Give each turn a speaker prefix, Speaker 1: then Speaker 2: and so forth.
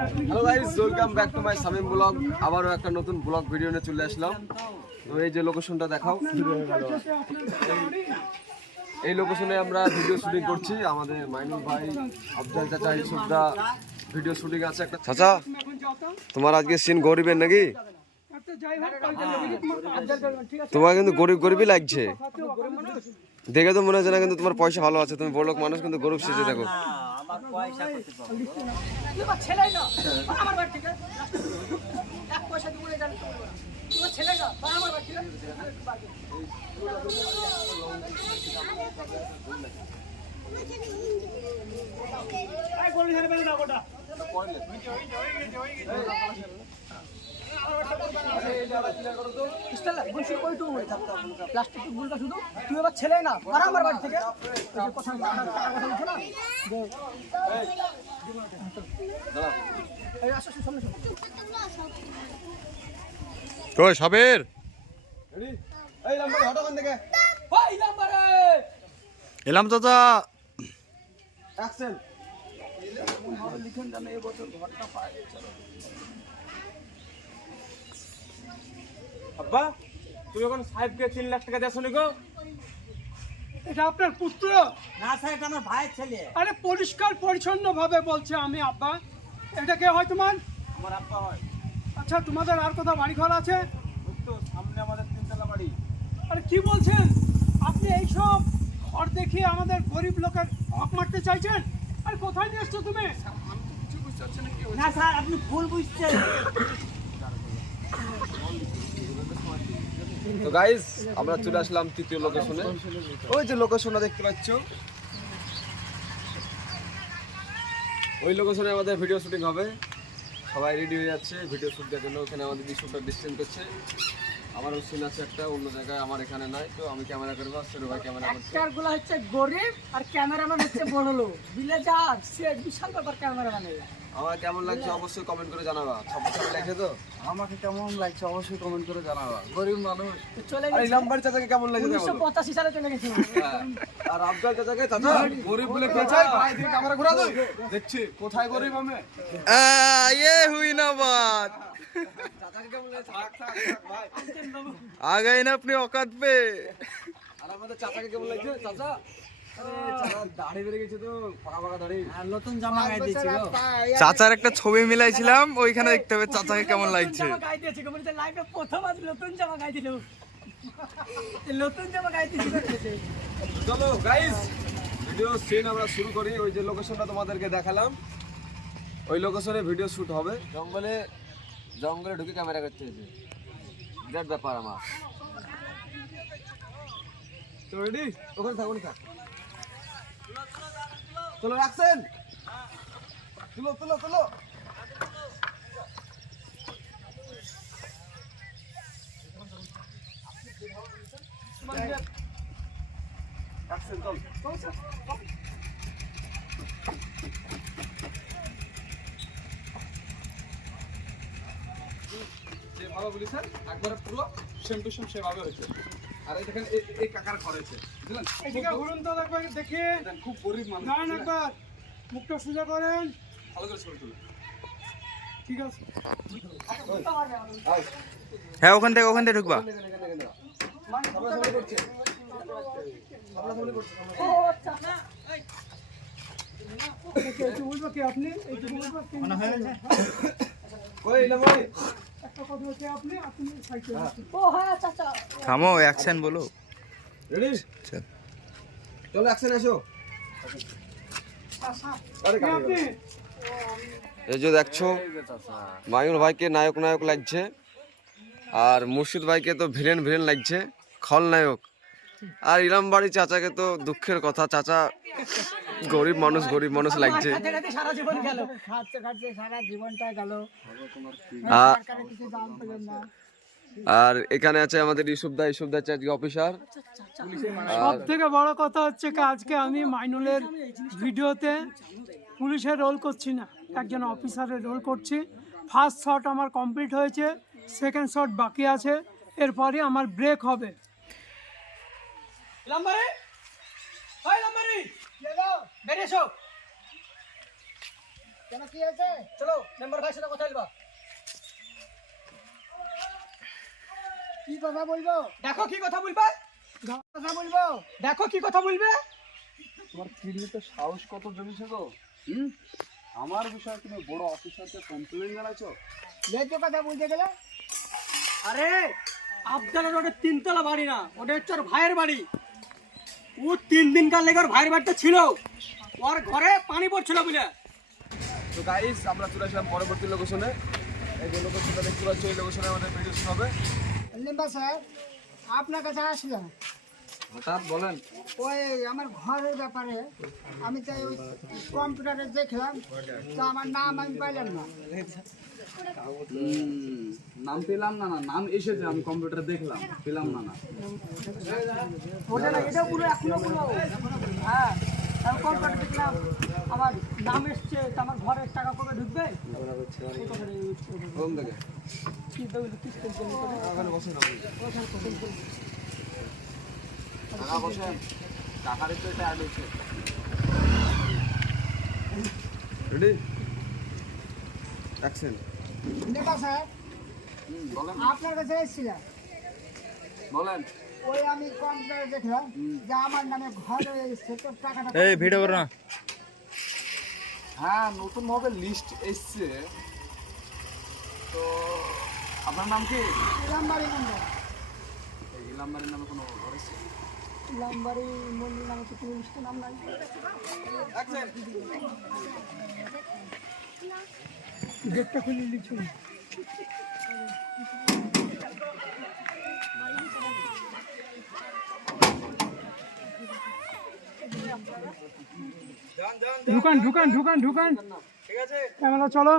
Speaker 1: Hello guys welcome back to my Samim vlog আবারও একটা নতুন ব্লগ ভিডিও নিয়ে চলে আসলাম। তো এই যে লোকেশনটা দেখাও। এই লোকেশনে আমরা ভিডিও শুটিং করছি। আমাদের মাইনুল ভাই, আফজাল চাচা ইসুফদা ভিডিও শুটিং আছে একটা। চাচা, তোমার আজকে সিন গরিবের নাকি? তোমার কিন্তু গরিব গরিবই লাগছে। দেখে তো মনে হচ্ছে না কিন্তু তোমার পয়সা ভালো আছে তুমি বড় লোক মানুষ কিন্তু গরিব শেষে দেখো।
Speaker 2: ছেলেই না আমার বাড়ি থেকে। এক পয়সা। শুধু তুই আবার ছেলে না আমার বাড়ি থেকে। এই যে কথা টাকার কথা বলছো না? যে এই আসো আসো, সামনে সামনে
Speaker 3: কই সাবের
Speaker 1: এই নাম্বার হটো কোন থেকে
Speaker 2: ওই নাম্বারে
Speaker 3: এলাম
Speaker 1: অ্যাকশন
Speaker 4: তুমি এখন সাহেবকে তিন লাখ টাকা দেছো নিকো
Speaker 5: এটা আপনার পুত্র?
Speaker 2: না স্যার এটা আমার ভাইয়ের ছেলে।
Speaker 5: আরে পরিষ্কার পরিচ্ছন্ন ভাবে বলছে আমি আব্বা। এটা কে হয় তোমার?
Speaker 4: আমার আব্বা হয়।
Speaker 5: আচ্ছা তোমাদের আর কোথাও বাড়ি ঘর আছে
Speaker 4: তো সামনে আমাদের তিনতলা বাড়ি।
Speaker 5: আরে কি বলছেন? আপনি এইসব ঘর দেখিয়ে আমাদের গরিব লোকের হক মারতে চাইছেন? আর কোথায় নিয়ে এসছো তুমি?
Speaker 2: না স্যার আপনি ভুল বুঝছেন।
Speaker 1: তো গাইস আমরা চলে আসলাম তৃতীয় লোকেশনে ওই যে লোকেশনটা দেখতে পাচ্ছ। ওই লোকেশনে আমাদের ভিডিও শুটিং হবে। সবাই রেডি হয়ে যাচ্ছে। ভিডিও শুট দেওয়ার জন্য ওখানে আমাদের দিশুটা ডিস্টেন্স করছে। আমার সিন আছে একটা, অন্য জায়গায় আমার এখানে নাই। তো আমি ক্যামেরা করব, আর ভাই ক্যামেরা করছে।
Speaker 2: অ্যাক্টরগুলো হচ্ছে গরিব আর ক্যামেরাম্যান হচ্ছে বড় লোক বিলে যা, সে বিশাল ব্যাপার ক্যামেরাম্যানের
Speaker 1: আমার কেমন লাগছে অবশ্যই কমেন্ট করে জানাবা ছাব্বিশ সালে লাগছে তো
Speaker 4: আমাকে কেমন লাগছে অবশ্যই কমেন্ট করে জানাবা গরিব মানুষ
Speaker 2: তো চলে
Speaker 1: আর
Speaker 2: গেছে
Speaker 1: ইলাম বাড়ি চাচাকে কেমন লাগছে
Speaker 2: উনিশশো
Speaker 1: বলো?
Speaker 2: পঁচাশি সালে চলে গেছে
Speaker 1: হ্যাঁ। আর আফগাল চাচাকে চাচা গরিব বলে পেয়েছে ভাই দিকে ক্যামেরা ঘোরা দো দেখছি কোথায় গরিব আমি
Speaker 3: ये हुई ना बात
Speaker 1: চাচাকে কেমন লাগছে থাক থাক থাক ভাই
Speaker 3: आ गए ना अपनी औकात पे
Speaker 1: আর আমাদের চাচাকে কেমন লাগছে চাচা আরে চাচা গেছে তো পাকা পাকা দাড়ি।
Speaker 2: আর নতুন জামা গায়ে দিয়েছিল
Speaker 3: চাচার একটা ছবি মিলাইছিলাম ওইখানে দেখতে হবে চাচাকে কেমন লাগছে।
Speaker 2: জামা গায়ে দিয়েছে লাইফে নতুন জামা গায়ে নতুন জামা গায়ে
Speaker 1: চলো গাইস ভিডিও সিন আমরা শুরু করি। ওই যে লোকেশনটা তোমাদেরকে দেখালাম। ওই লোকেশনে ভিডিও শুট হবে। জঙ্গলে জঙ্গলে ঢুকে ক্যামেরা করতে হয়েছে। বিরাট ব্যাপার আমার। তো রেডি ওখানে থাক ওখানে থাক। চলো রাখছেন? তুলো তুলো তুলো। চল যেভাবে বলেছেন, একবারে পুরো সেম টু সেম সেভাবে হয়েছে। আর এই দেখেন এই- এই কাকার ঘর বুঝলেন?
Speaker 5: এদিকে ঘুরুন তো একবার দেখি।
Speaker 1: দেখেন, খুব গরিব মানুষ
Speaker 5: দাঁড়ান একবার মুখটা সোজা করেন।
Speaker 1: ভালো করে ছবি তুলুন।
Speaker 5: ঠিক আছে।
Speaker 3: হ্যাঁ ওখান থেকে ওখান থেকে ঢুকবা।
Speaker 5: আপনি?
Speaker 2: হ্যাঁ চাচা
Speaker 3: থামো অ্যাকশন বলো? চলো।
Speaker 1: অ্যাকশন এসো। আরে
Speaker 5: আপনি
Speaker 1: আপনি এই যে দেখছ মায়ুর ভাইকে নায়ক নায়ক লাগছে আর মুর্শিদ ভাইকে তো ভিলেন ভিলেন লাগছে খলনায়ক। আর ইলাম বাড়ি চাচাকে তো দুঃখের কথা চাচা গরিব মানুষ গরিব মানুষ লাগছে।
Speaker 2: সারা জীবন গেল। খাচ্ছে খাচ্ছে সারা জীবনটা গেল।
Speaker 1: আর এখানে আছে আমাদের ইসুফ দা ইসুফ দা আজকে অফিসার।
Speaker 5: সব থেকে বড় কথা হচ্ছে কি আজকে আমি মাইনুলের ভিডিওতে পুলিশের রোল করছি না একজন অফিসারের রোল করছি। ফার্স্ট শট আমার কমপ্লিট হয়েছে সেকেন্ড শট বাকি আছে এরপরে আমার ব্রেক হবে। লাম্বারে! লাম্বারে! বেরিয়ে এসো।
Speaker 2: কেন কি আছে
Speaker 5: চলো মেম্বার সাথে
Speaker 6: কথা বলবা। কি কথা বলব?
Speaker 2: দেখো কি কথা বলবে।
Speaker 6: কথা বলব?
Speaker 2: দেখো কি কথা বলবে।
Speaker 7: তোমার কিডনিতে সাহস কত জমেছে গো? হুম? আমার বিষয়ে তুমি বড় অফিসারকে কমপ্লেন জানাইছো?
Speaker 6: লেজ কথা বলতে গেলে।
Speaker 2: আরে আফজাল রোডের তিনতলা বাড়ি না ওটা হচ্ছে ওর ভাইয়ের বাড়ি। ও তিন দিনকার লেগে ওর ভাইয়ের বাড়িতে ছিল। ওর ঘরে পানি পড়ছিল বুঝলে?
Speaker 1: তো গাইস আমরা চলে আসলাম পরবর্তী লোকেশনে এই যে লোকেশনটা দেখতে পাচ্ছি এই লোকেশনে আমাদের ভিডিও হবে।
Speaker 6: লিম্বা স্যার আপনার কাছে আসলাম।
Speaker 7: হঠাৎ বলেন।
Speaker 6: ওই আমার ঘরের ব্যাপারে আমি তাই ওই কম্পিউটারে দেখলাম তো আমার নাম আমি পাইলাম না।
Speaker 7: নাম পেলাম না না নাম এসেছে আমি কম্পিউটারে দেখলাম পেলাম না না।
Speaker 6: ওটা না এটা পুরো এখনও পুরো। হ্যাঁ আমি কম্পিউটারে দেখলাম আমার নাম এসছে তো আমার ঘরের টাকা কবে ঢুকবে?
Speaker 1: কোন
Speaker 6: কি দেবে কিস্তি দেবে
Speaker 1: ওখানে বসে না
Speaker 7: টাকা বসেন টাকার একটু একটা অ্যাড হচ্ছে
Speaker 1: রেডি অ্যাকশন
Speaker 6: লিম্বা স্যার
Speaker 7: বলেন।
Speaker 6: আপনার কাছে এসেছিলাম।
Speaker 7: বলেন।
Speaker 6: ওই আমি কম্পিউটারে দেখলাম যে আমার নামে ঘরে এসছে তো টাকাটা
Speaker 3: এই ভিডিও করো না।
Speaker 7: হ্যাঁ নতুন ভাবে লিস্ট এসছে। তো আপনার নাম কি?
Speaker 6: ইলামবাড়ি
Speaker 7: এই ইলামবাড়ির নামে কোনো ঘর এসছে
Speaker 6: ইলামবাড়ি মন্দির নামে তো কোনো নাম নাই? গেটটা খুলে লিখুন ঢুকান ঢুকান ঢুকান ঢুকান। ঠিক আছে। ক্যামেরা চলো।